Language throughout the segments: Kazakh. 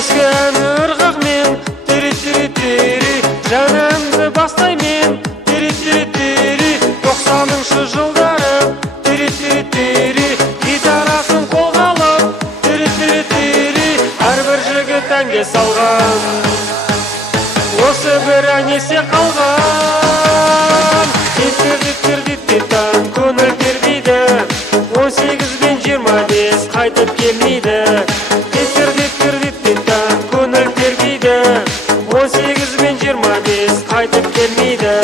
Ескі әні ырғағмен, тiri-тiri-тiri, жанымды бастаймен, тiri-тiri-тiri, 90-шы жылдары, тiri-тiri-тiri, гитарасын қолға алып, тiri-тiri-тiri, әрбір жігіт әнге салған. Осы бір ән есте қалған. Тир-тир-тир-тир-тир-тан көңіл тербейді, 18 бен 25 қайтып келмейді. Тир-тир-тир-тир-тан көңіл тербейді, 18 бен 25 қайтып келмейді.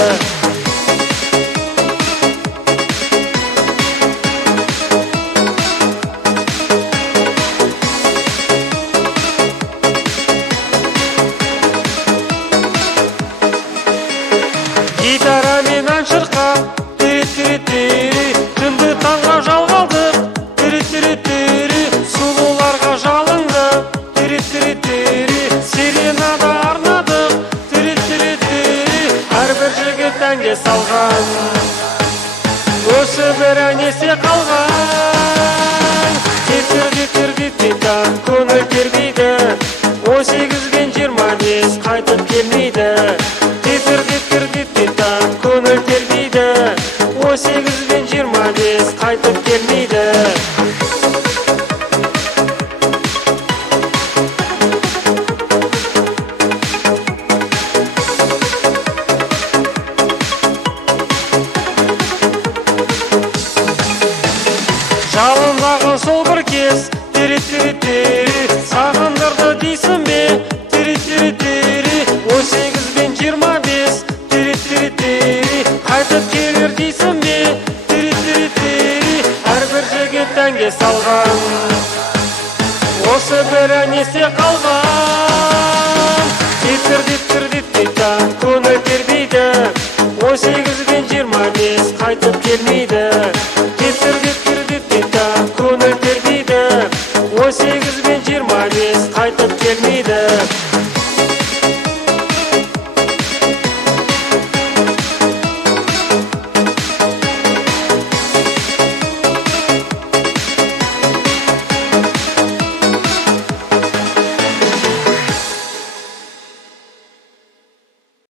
Гитарамен ән шырқап, тiri-tiri-tiri, түнді таңға жалғалдық, тiri-tiri-tiri, сұлуларға жалындық, тiri-tiri-tiri, сиренада арнадық, тiri-tiri-tiri, әрбір жігіт әнге салған. Осы бір ән есте қалған. Тир-тир-тир-тир-тан көңіл тербейді, 18 бен 25 қайтып келмейді. Тир-тир-тир-тир-тан көңіл тербейді, 18 бен 25 қайтып келмейді. Жалындағы сол бір кез, тiri-tiri-tiri, сағындырды дейсің бе, тiri-tiri-tiri, 18 бен 25, тiri-tiri-tiri, қайтып келер дейсің бе, тiri-tiri-tiri, әрбір жігіт әнге салған. Осы бір ән есте қалған. Тир-тир-тир-тир-тан